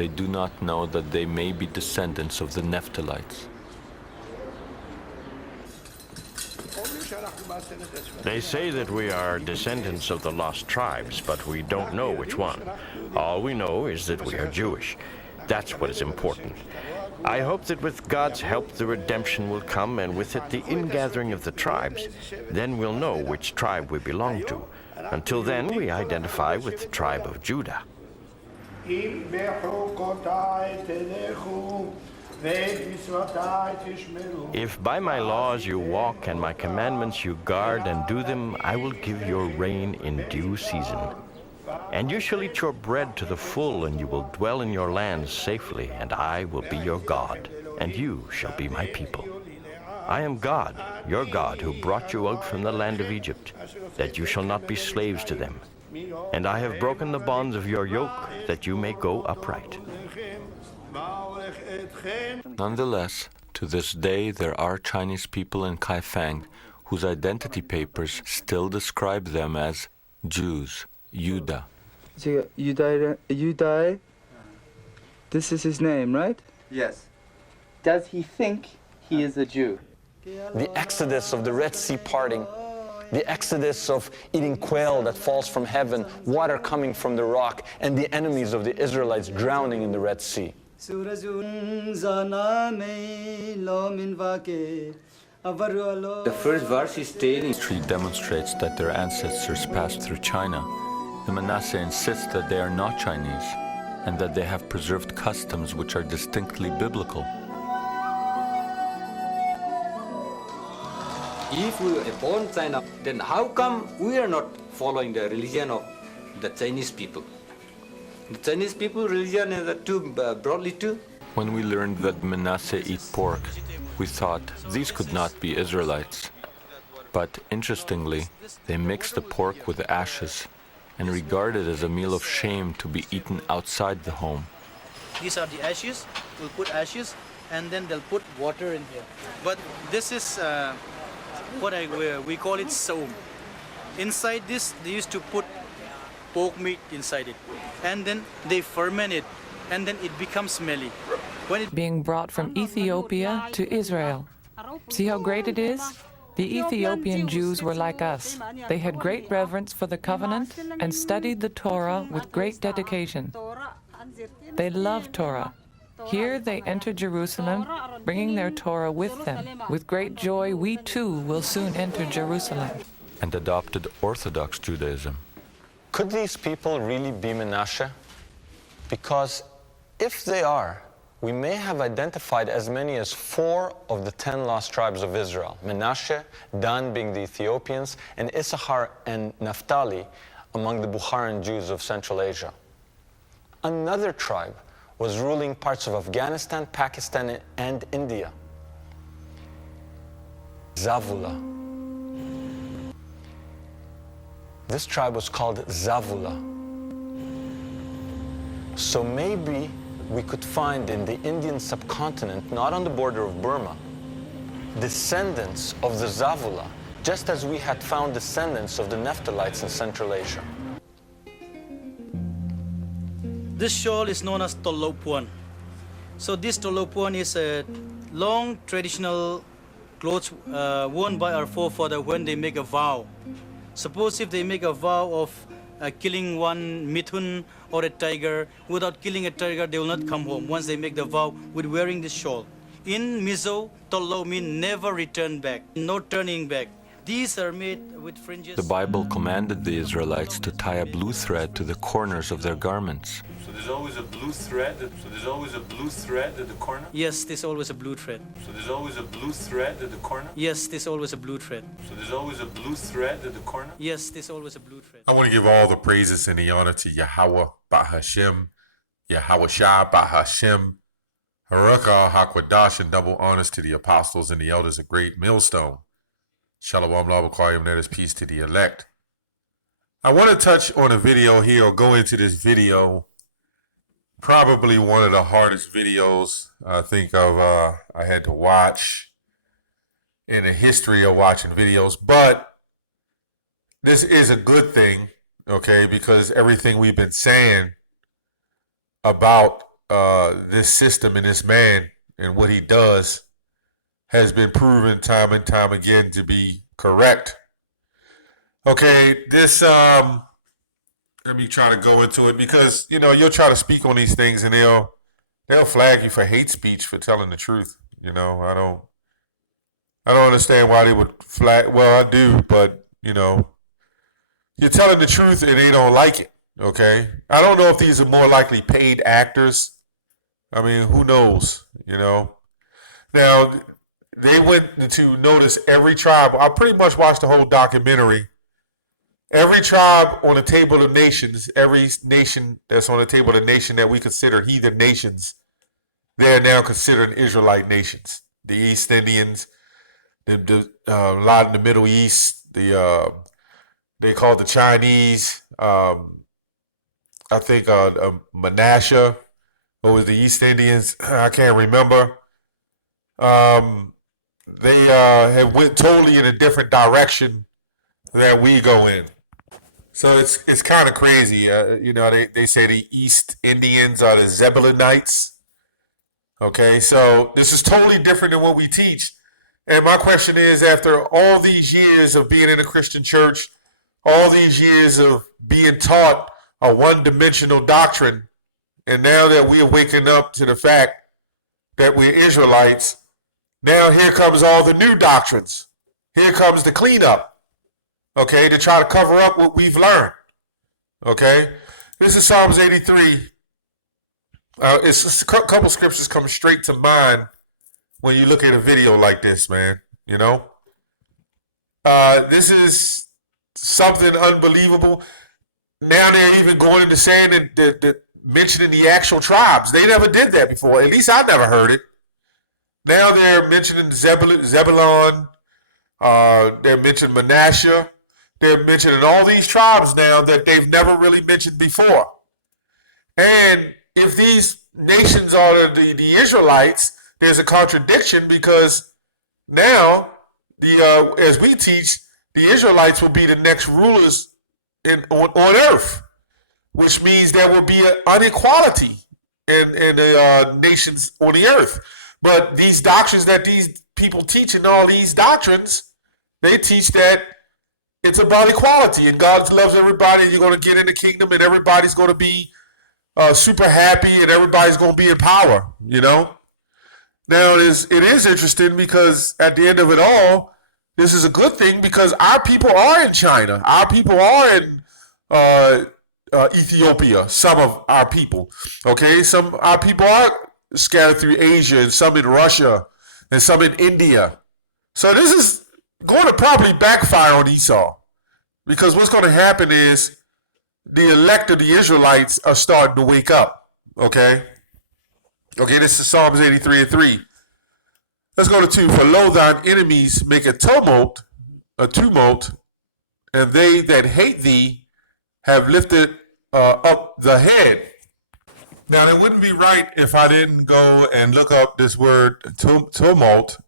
they do not know that they may be descendants of the Naphtalites. They say that we are descendants of the lost tribes, but we don't know which one. All we know is that we are Jewish. That's what is important. I hope that with God's help the redemption will come, and with it the ingathering of the tribes. Then we'll know which tribe we belong to. Until then, we identify with the tribe of Judah. If by my laws you walk and my commandments you guard and do them, I will give your rain in due season. And you shall eat your bread to the full, and you will dwell in your land safely, and I will be your God, and you shall be my people. I am God, your God, who brought you out from the land of Egypt, that you shall not be slaves to them. And I have broken the bonds of your yoke, that you may go upright. Nonetheless, to this day there are Chinese people in Kaifeng whose identity papers still describe them as Jews, Yuda. Yudai, this is his name, right? Yes. Does he think he is a Jew? The exodus of the Red Sea parting, the exodus of eating quail that falls from heaven, water coming from the rock, and the enemies of the Israelites drowning in the Red Sea. The first verse is stating History demonstrates that their ancestors passed through China. The Manasseh insists that they are not Chinese and that they have preserved customs which are distinctly biblical. if we were born China, then how come we are not following the religion of the Chinese people? The Chinese people religion is broadly two. When we learned that Manasseh eat pork, we thought these could not be Israelites. But interestingly, they mix the pork with ashes and regard it as a meal of shame to be eaten outside the home. These are the ashes. We'll put ashes and then they'll put water in here. But this is we call it saum. Inside this, they used to put pork meat inside it. And then they ferment it and then it becomes smelly. Being brought from Ethiopia to Israel. See how great it is? The Ethiopian Jews were like us. They had great reverence for the covenant and studied the Torah with great dedication. They loved Torah. Here they enter Jerusalem, bringing their Torah with them. With great joy, we too will soon enter Jerusalem. And adopted Orthodox Judaism. Could these people really be Menashe? Because if they are, we may have identified as many as 4 of the 10 lost tribes of Israel. Menashe, Dan being the Ethiopians, and Issachar and Naphtali among the Bukharan Jews of Central Asia. Another tribe was ruling parts of Afghanistan, Pakistan, and India. Zavula. This tribe was called Zavula. So maybe we could find in the Indian subcontinent, not on the border of Burma, descendants of the Zavula, just as we had found descendants of the Naphtalites in Central Asia. This shawl is known as Tolopuan. So this Tolopuan is a long traditional clothes worn by our forefather when they make a vow. Suppose if they make a vow of killing one mithun or a tiger, without killing a tiger, they will not come home once they make the vow with wearing this shawl. In Mizo, Tolo means never return back, no turning back. These are made with fringes. The Bible commanded the Israelites to tie a blue thread to the corners of their garments. So there's always a blue thread. At the corner. Yes, there's always a blue thread. So there's always a blue thread at the corner. Yes, there's always a blue thread. So there's always a blue thread at the corner. Yes, there's always a blue thread. I want to give all the praises and the honor to Yahweh Bahashem, Yahweh Shah Bahashem, Harakah Hakwadash, and double honors to the apostles and the elders of Great Millstone. Shalom Labakwayim, that is peace to the elect. I want to touch on a video here, or go into this video. Probably one of the hardest videos I think I had to watch in the history of watching videos. But this is a good thing, okay, because everything we've been saying about this system and this man and what he does has been proven time and time again to be correct. Okay, this let me try to go into it because you'll try to speak on these things and they'll flag you for hate speech for telling the truth. I don't understand why they would flag. Well, I do, but you're telling the truth and they don't like it. Okay, I don't know if these are more likely paid actors. I mean, who knows? Now they went to notice every tribe. I pretty much watched the whole documentary. Every tribe on the table of nations, every nation that's on the table of the nation that we consider heathen nations, they're now considered Israelite nations. The East Indians, a lot in the Middle East, they call it the Chinese. I think Manasseh, what was the East Indians? I can't remember. They have went totally in a different direction that we go in. So it's kind of crazy. They say the East Indians are the Zebulonites. Okay, so this is totally different than what we teach. And my question is, after all these years of being in a Christian church, all these years of being taught a one-dimensional doctrine, and now that we are waking up to the fact that we're Israelites, now here comes all the new doctrines. Here comes the cleanup. Okay, to try to cover up what we've learned. Okay, this is Psalms 83. It's just a couple scriptures come straight to mind when you look at a video like this, man. This is something unbelievable. Now they're even going into saying that mentioning the actual tribes. They never did that before. At least I never heard it. Now they're mentioning Zebulon. They're mentioning Manasseh. They're mentioning all these tribes now that they've never really mentioned before. And if these nations are the Israelites, there's a contradiction because now, as we teach, the Israelites will be the next rulers on earth, which means there will be an inequality in the nations on the earth. But these doctrines that these people teach in all these doctrines, they teach that it's about equality and God loves everybody and you're going to get in the kingdom and everybody's going to be super happy and everybody's going to be in power, Now, it is interesting because at the end of it all, this is a good thing because our people are in China. Our people are in Ethiopia, some of our people. Okay, some our people are scattered through Asia and some in Russia and some in India. So this is going to probably backfire on Esau because what's going to happen is the elect of the Israelites are starting to wake up. Okay, this is Psalms 83:3. Let's go to 2. For lo, thine enemies make a tumult, and they that hate thee have lifted up the head. Now, it wouldn't be right if I didn't go and look up this word tumult.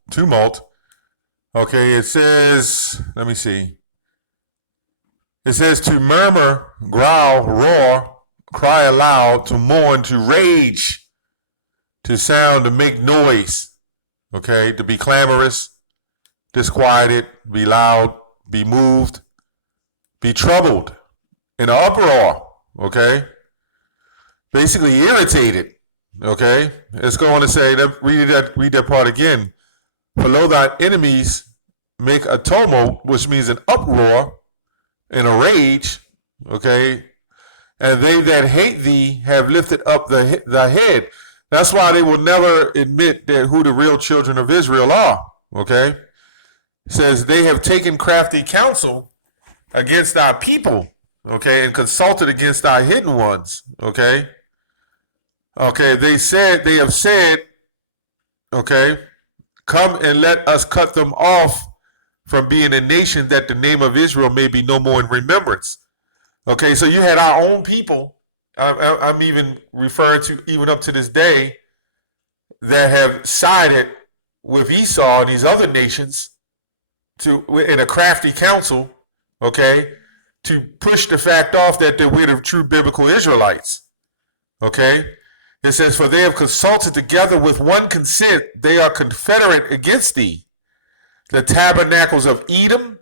Okay, it says, let me see. It says to murmur, growl, roar, cry aloud, to mourn, to rage, to sound, to make noise. Okay, to be clamorous, disquieted, be loud, be moved, be troubled, in an uproar. Okay, basically irritated. Okay, it's going to say, read that part again. For lo, thine enemies make a tumult, which means an uproar, and a rage. Okay, and they that hate thee have lifted up the head. That's why they will never admit that who the real children of Israel are. Okay, it says they have taken crafty counsel against our people. Okay, and consulted against our hidden ones. Okay. They have said, okay, come and let us cut them off from being a nation that the name of Israel may be no more in remembrance. Okay, so you had our own people, I'm even referring to even up to this day, that have sided with Esau and these other nations in a crafty counsel, okay, to push the fact off that we're the true biblical Israelites. Okay, It says, for they have consulted together with one consent, they are confederate against thee. The tabernacles of Edom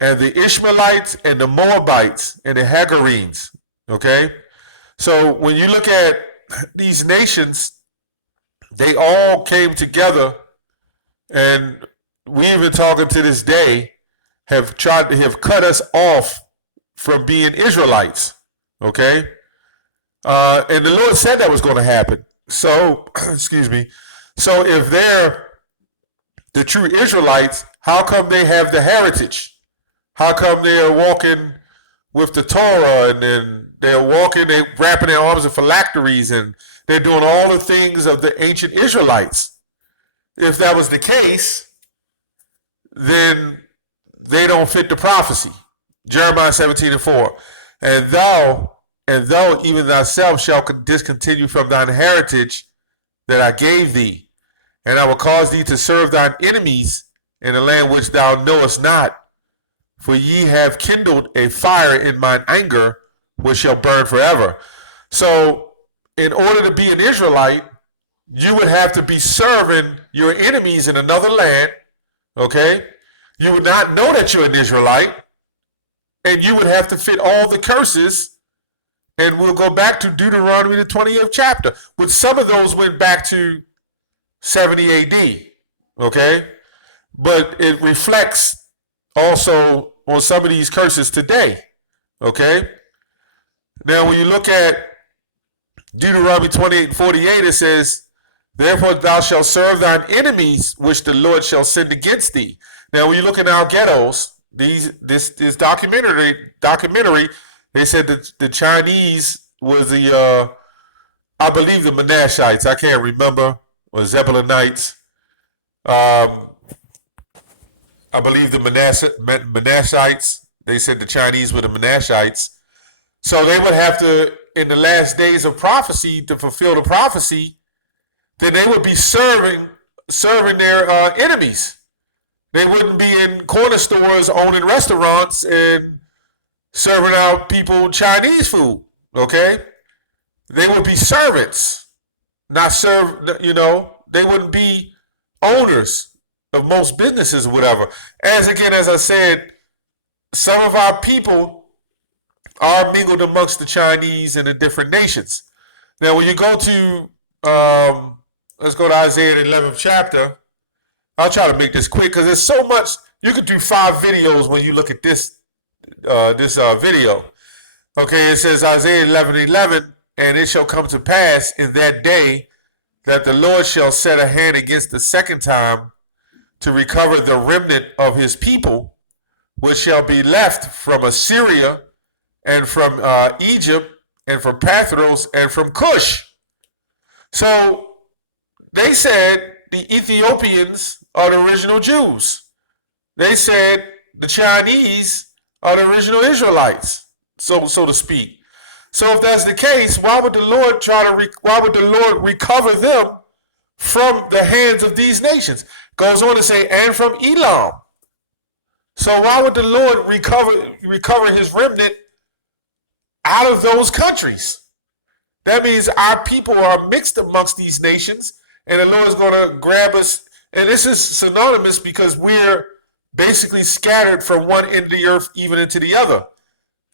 and the Ishmaelites and the Moabites and the Hagarenes. Okay? So when you look at these nations, they all came together, and we even talking to this day have cut us off from being Israelites. Okay? And the Lord said that was going to happen. So, excuse me. So if they're the true Israelites, how come they have the heritage? How come they're walking with the Torah, and then they're wrapping their arms in phylacteries, and they're doing all the things of the ancient Israelites? If that was the case, then they don't fit the prophecy. Jeremiah 17:4. And thou even thyself shalt discontinue from thine heritage that I gave thee, and I will cause thee to serve thine enemies in a land which thou knowest not. For ye have kindled a fire in mine anger, which shall burn forever. So, in order to be an Israelite, you would have to be serving your enemies in another land, okay? You would not know that you're an Israelite, and you would have to fit all the curses. And we'll go back to Deuteronomy, the 20th chapter, which some of those went back to 70 AD, okay? But it reflects also on some of these curses today, okay? Now, when you look at Deuteronomy 28:48, it says, therefore thou shalt serve thine enemies, which the Lord shall send against thee. Now, when you look in our ghettos, this documentary, they said that the Chinese was I believe the Menashites. I can't remember, or Zebulonites. I believe the Menashites. They said the Chinese were the Menashites. So they would have to, in the last days of prophecy, to fulfill the prophecy, then they would be serving their enemies. They wouldn't be in corner stores owning restaurants and serving out people Chinese food, okay? They would be servants, not they wouldn't be owners of most businesses or whatever. As I said, some of our people are mingled amongst the Chinese and the different nations. Now, when you go to, let's go to Isaiah, the 11th chapter. I'll try to make this quick because there's so much. You could do 5 videos when you look at this video. Okay, it says Isaiah 11:11, and it shall come to pass in that day that the Lord shall set a hand against the second time to recover the remnant of his people, which shall be left from Assyria and from Egypt and from Pathros and from Cush. So they said the Ethiopians are the original Jews. They said the Chinese are the original Israelites, so to speak. So if that's the case, why would the Lord recover them from the hands of these nations? Goes on to say, and from Elam. So why would the Lord recover his remnant out of those countries? That means our people are mixed amongst these nations, and the Lord is going to grab us. And this is synonymous because we're basically scattered from one end of the earth even into the other.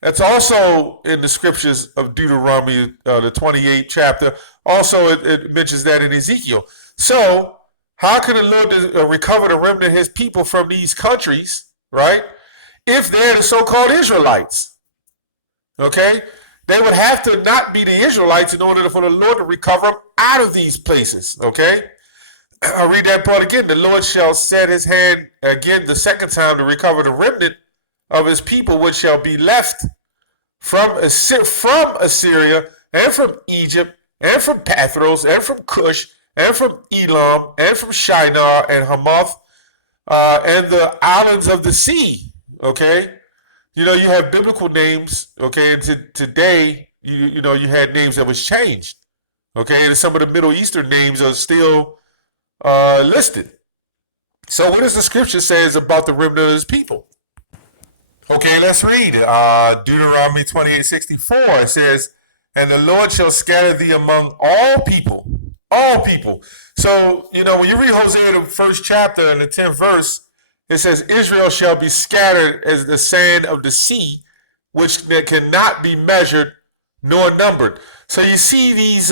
That's also in the scriptures of Deuteronomy, the 28th chapter. Also, it mentions that in Ezekiel. So, how can the Lord recover the remnant of his people from these countries, right? If they're the so-called Israelites, okay? They would have to not be the Israelites in order for the Lord to recover them out of these places, okay? I'll read that part again. The Lord shall set his hand again the second time to recover the remnant of his people, which shall be left from Assyria and from Egypt and from Pathros and from Cush and from Elam and from Shinar and Hamath and the islands of the sea, okay? You know, you have biblical names, okay? And today, you had names that was changed, okay? And some of the Middle Eastern names are still listed. So what does the scripture say about the remnant of his people? Okay, let's read Deuteronomy 28:64. It says, and the Lord shall scatter thee among all people. All people. So, when you read Hosea, the first chapter and the 10th verse, it says, Israel shall be scattered as the sand of the sea, which cannot be measured nor numbered. So you see these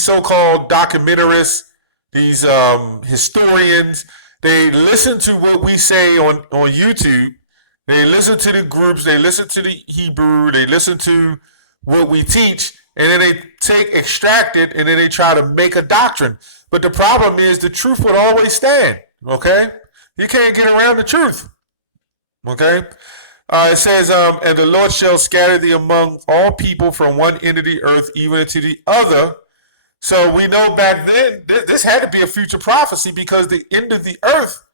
so-called documentarists, these historians, they listen to what we say on YouTube. They listen to the groups, they listen to the Hebrew, they listen to what we teach, and then they extract it, and then they try to make a doctrine. But the problem is the truth will always stand, okay? You can't get around the truth, okay? It says, and the Lord shall scatter thee among all people from one end of the earth even to the other. So we know back then, this had to be a future prophecy because the end of the earth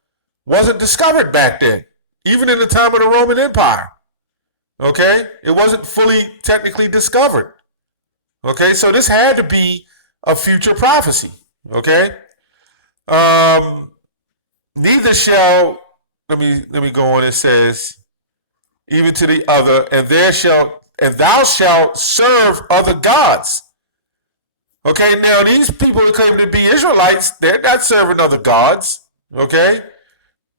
wasn't discovered back then, even in the time of the Roman Empire. Okay? It wasn't fully technically discovered. Okay? So this had to be a future prophecy. Okay? Neither shall, let me go on. It says, even to the other, and thou shalt serve other gods. Okay, now these people who claim to be Israelites, they're not serving other gods. Okay?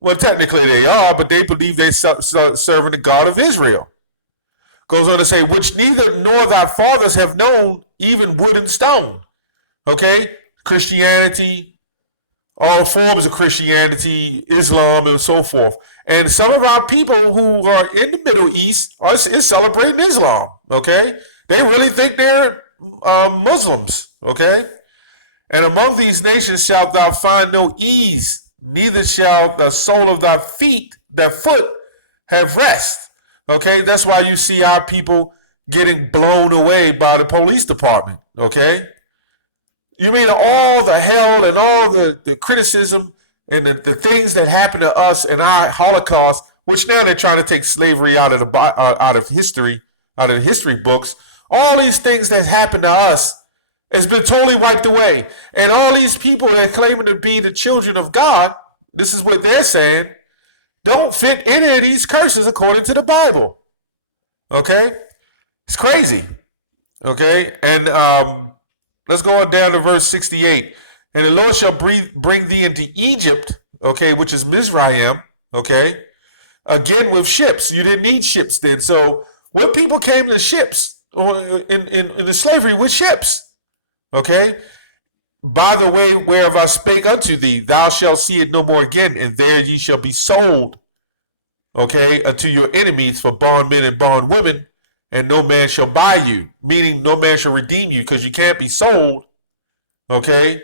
Well, technically they are, but they believe they're serving the God of Israel. Goes on to say, which neither nor thy fathers have known, even wood and stone. Okay? Christianity, all forms of Christianity, Islam, and so forth. And some of our people who are in the Middle East is celebrating Islam. Okay? They really think they're Muslims. Okay? And among these nations shalt thou find no ease, neither shall the sole of thy foot have rest. Okay, that's why you see our people getting blown away by the police department. Okay, you mean all the hell and all the criticism and the things that happened to us in our Holocaust, which now they're trying to take slavery out of the history books. All these things that happened to us has been totally wiped away, and all these people that claiming to be the children of God, this is what they're saying, don't fit any of these curses according to the Bible. Okay? It's crazy. Okay? And let's go on down to verse 68. And the Lord shall bring thee into Egypt, okay, which is Mizraim, okay, again with ships. You didn't need ships then. So when people came to ships, or in the slavery with ships, okay, by the way whereof I spake unto thee, thou shalt see it no more again, and there ye shall be sold, okay, unto your enemies for bondmen and bondwomen, and no man shall buy you, meaning no man shall redeem you, because you can't be sold, okay?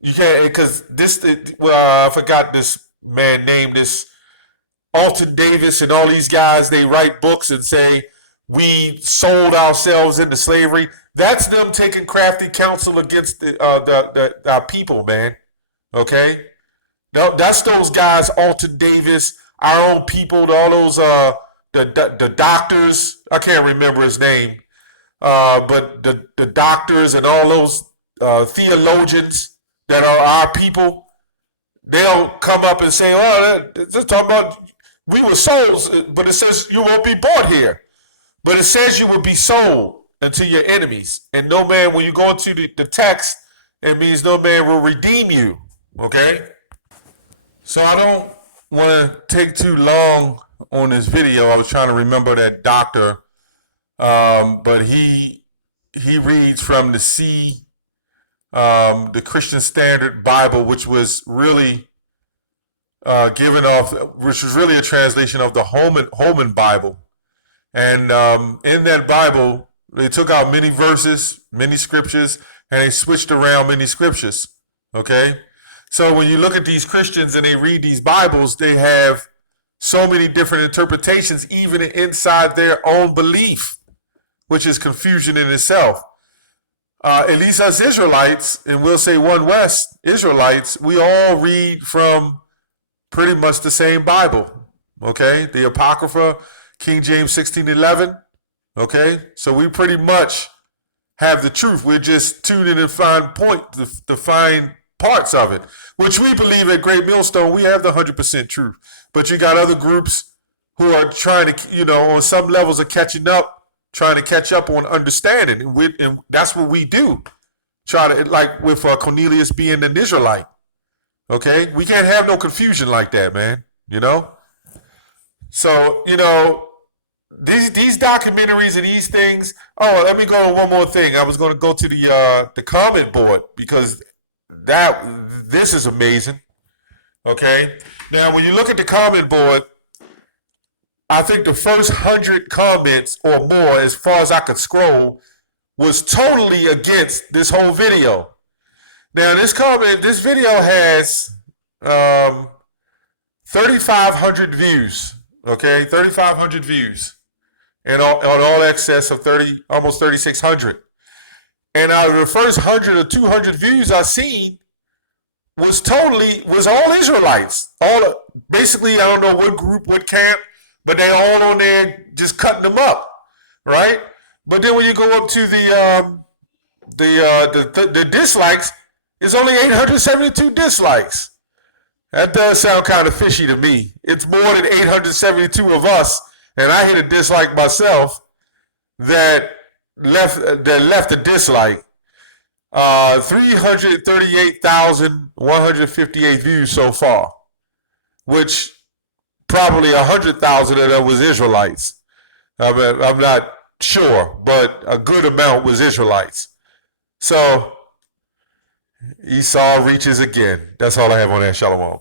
You can't, because I forgot this man named this Alton Davis and all these guys, they write books and say, we sold ourselves into slavery. That's them taking crafty counsel against the people, man. Okay? That's those guys, Alton Davis, our own people, all those the doctors. I can't remember his name. But the doctors and all those theologians that are our people, they'll come up and say, oh, they're talking about we were sold, but it says you won't be bought here. But it says you will be sold unto your enemies. And no man, when you go into the text, it means no man will redeem you. Okay? So I don't want to take too long on this video. I was trying to remember that doctor. But he reads from the Christian Standard Bible, which was really which was really a translation of the Holman Bible. And in that Bible, they took out many verses, many scriptures, and they switched around many scriptures. Okay? So when you look at these Christians and they read these Bibles, they have so many different interpretations, even inside their own belief, which is confusion in itself. At least us Israelites, and we'll say One West Israelites, we all read from pretty much the same Bible. Okay? The Apocrypha, King James 1611, okay? So we pretty much have the truth. We're just tuning and find parts of it, which we believe at Great Millstone, we have the 100% truth. But you got other groups who are trying to, on some levels are catching up, trying to catch up on understanding, and that's what we do. Try to, like with Cornelius being an Israelite. Okay, we can't have no confusion like that, man. You know. So these documentaries and these things. Oh, let me go to one more thing. I was going to go to the comment board because this is amazing. Okay, now when you look at the comment board, I think the first 100 comments or more, as far as I could scroll, was totally against this whole video. Now this video has 3,500 views. Okay, 3,500 views, and on all excess of almost 3,600. And out of the first 100 or 200 views I seen was all Israelites. Basically, I don't know what group, what camp, but they all on there just cutting them up, right? But then when you go up to the dislikes, it's only 872 dislikes. That does sound kind of fishy to me. It's more than 872 of us, and I hit a dislike myself that left a dislike. 338,158 views so far, which probably 100,000 of them was Israelites. I'm not sure, but a good amount was Israelites. So Esau reaches again. That's all I have on that. Shalom.